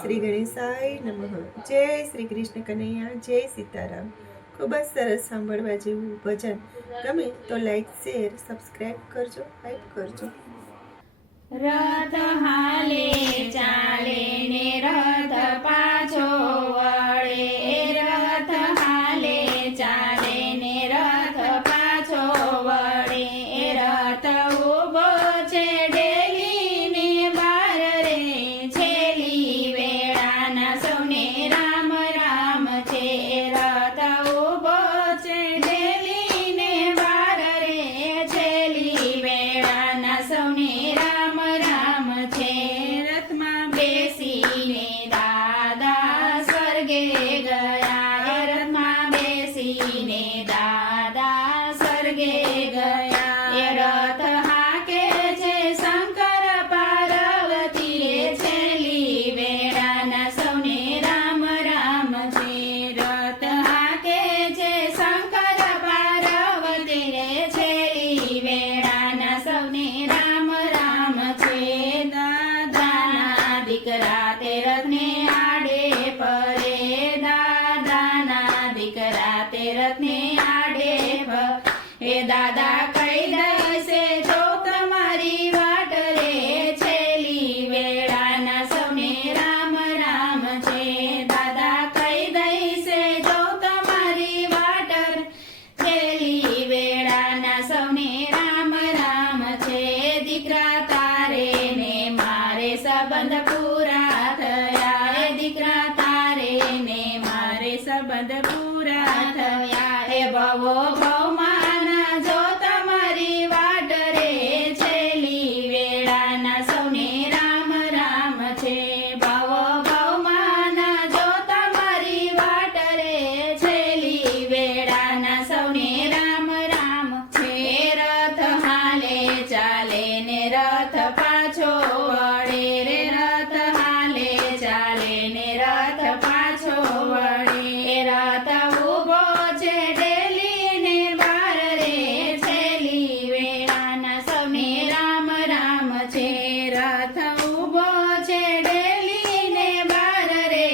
શ્રી ગણેશાય નમઃ। જય શ્રી કૃષ્ણ કનૈયા, જય સીતારામ। ખૂબ જ સરસ સાંભળવા જેવું ભજન ગમે તો લાઈક, શેર, સબસ્ક્રાઈબ કરજો, લાઈક કરજો। રથ હાલે ચાલે ને રથ પાછો વળે, રથ હાલે ચાલે ને રથ પાછો વળે, રથ ઉભો છે ડેલી ને બાર રે, છેલ્લી વેળાના સૌને રામ રામ છે, રથ ઉભો છે ડેલી ને બાર રે, છેલ્લી વેળાના સૌને રામ રામ છે, રથમાં બેસીને દાદા સ્વર્ગે ગયા, રથમાં બેસીને દાદા સ્વર્ગે ગયા, રથ હાકે છે શંકર પાર્વતી, છેલ્લી વેળાના સૌને રામ રામ છે, રથ હાકે છે શંકર પાર્વતી, છેલ્લી વેળાના સૌને રામ રામ છે, દાદાના દીકરા તે રથને આડે ફરે, દાદાના દીકરા તે રથને આડે ફરે, દાદા કહી દેશે જો તમારી વાટ રે, છેલ્લી વેળાના સૌને રામ રામ છે, દાદા કહી દેશે જો તમારી વાટ રે, છેલ્લી વેળાના સૌને રામ રામ છે, દીકરા તારે ને મારે સંબંધ પૂરા થયા, દીકરા તારે ને મારે સંબંધ પૂરા થયા, ભવો ભવમાના જો તમારી વાટ રે, છેલ્લી વેળાના સૌને રામ રામ છે, ભવો ભવમાના જો તમારી વાટ રે, છેલ્લી વેળાના સૌને રામ રામ છે, રથ હાલે ચાલે ને રથ પાછો વળે રે, રથ હાલે ચાલે ને રથ પાછો વળે, રથ ઉભો છે ડેલી ને બાર રે, છેલ્લી વેળાના સૌને રામ રામ છે, રથ ઉભો છે ડેલી ને બાર રે,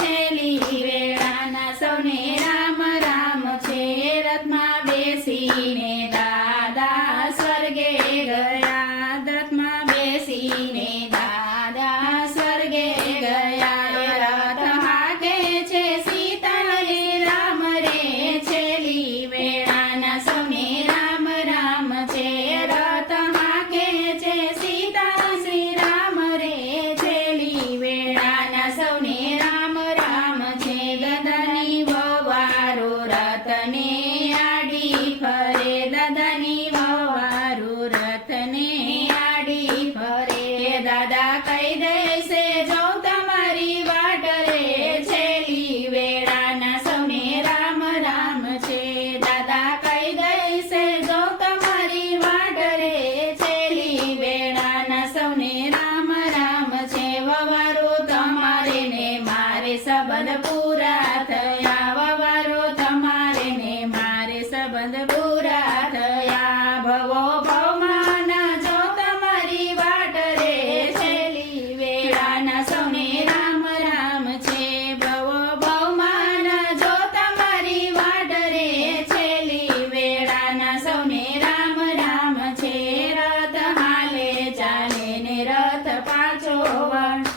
છેલ્લી વેળાના સૌને રામ રામ છે, રથમાં બેસીને દાદા સ્વર્ગે ગયા, રથમાં બેસીને દાદા સ્વર્ગે ગયા, રથ હાકે છે સીતાને રામ રે, છેલ્લી વેળાના સૌને રામ રામ છે, રથ હાકે છે સીતા શ્રી રામ રે, છેલ્લી વેળાના સૌને રામ રામ છે, ગદાની વવારો રથને આડી ફરે, દાદાની વવારો રથને આડી ફરે, દાદા કહી દેશે જો તમારી વાટ રે, છેલ્લી વેળાના સૌને રામ રામ છે, દાદા કહી દેશે જો તમારી વાટ રે, છેલ્લી વેળાના સૌને રામ રામ છે, વવારો તમારે ને મારે સંબંધ પૂરા થયા, વવારો તમારે ને મારે સંબંધ પૂરા થયા, ભવો ભવમાના જો તમારી વાટ રે, છેલ્લી વેળાના સૌને રામ રામ છે, ભવો ભવમાના જો તમારી વાટ રે, છેલ્લી વેળાના સૌને રામ રામ છે, રથ હાલે ચાલે ને રથ પાછો વળે,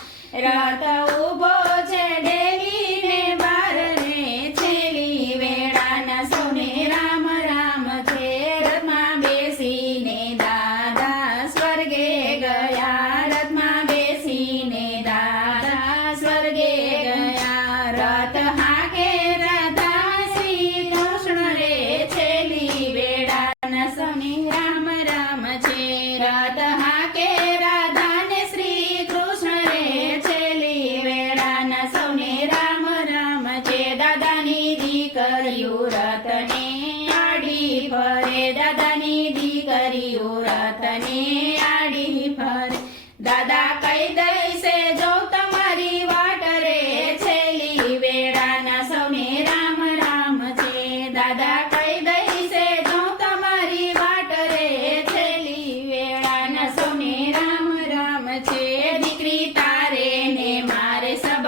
રથ ઉભો છે ડેલી ને બાર રે, છેલ્લી વેળાના સૌને રામ રામ છે, રથમાં બેસીને દાદા સ્વર્ગે ગયા, રથમાં બેસીને દાદા સ્વર્ગે ગયા, રથ હાકે રાધા શ્રી કૃષ્ણ રે, છેલ્લી વેળાના સૌને રામ રામ છે, રથ હાકે રાધા ને શ્રી કૃષ્ણ રે, છેલ્લી વેળાના સૌને રામ રામ છે, દાદાની દીકરીઓ રથને આડી ફરે, દાદાની દીકરીઓ રથને આડી ફરે, દાદા કહી દેશે જો તમારી વાટ રે, છેલ્લી વેળાના સૌને રામ રામ છે, દાદા કહી દેશે જો તમારી વાટ રે, છેલ્લી વેળાના સૌને રામ રામ છે, દીકરી તારે ને મારે સંબંધ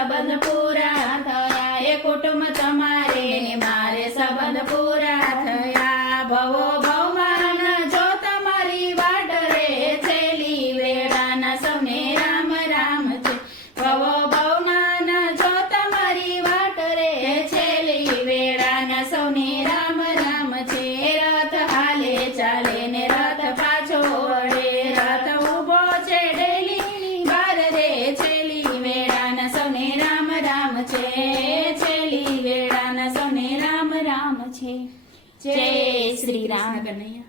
સંબંધ પૂરા થયા એ કુટુંબ તમારે ને મારે સંબંધ પૂરા થયા ભવો ભવમાન જો તમારી વાટ રે છેલી વેળાના સૌને રામ રામ છે ભવો ભવમાન જો તમારી વાટ રે છેલી વેળાના સૌને રામ રામ છે રથ હાલે ચાલે ને રથ પાછો વળે રથ ઊભો છે ડેલીની બાર રે છેલી વેળાના સૌને રામ રામ છે છેલી વેળાના સૌને રામ રામ છે જય શ્રી રામ કનૈયા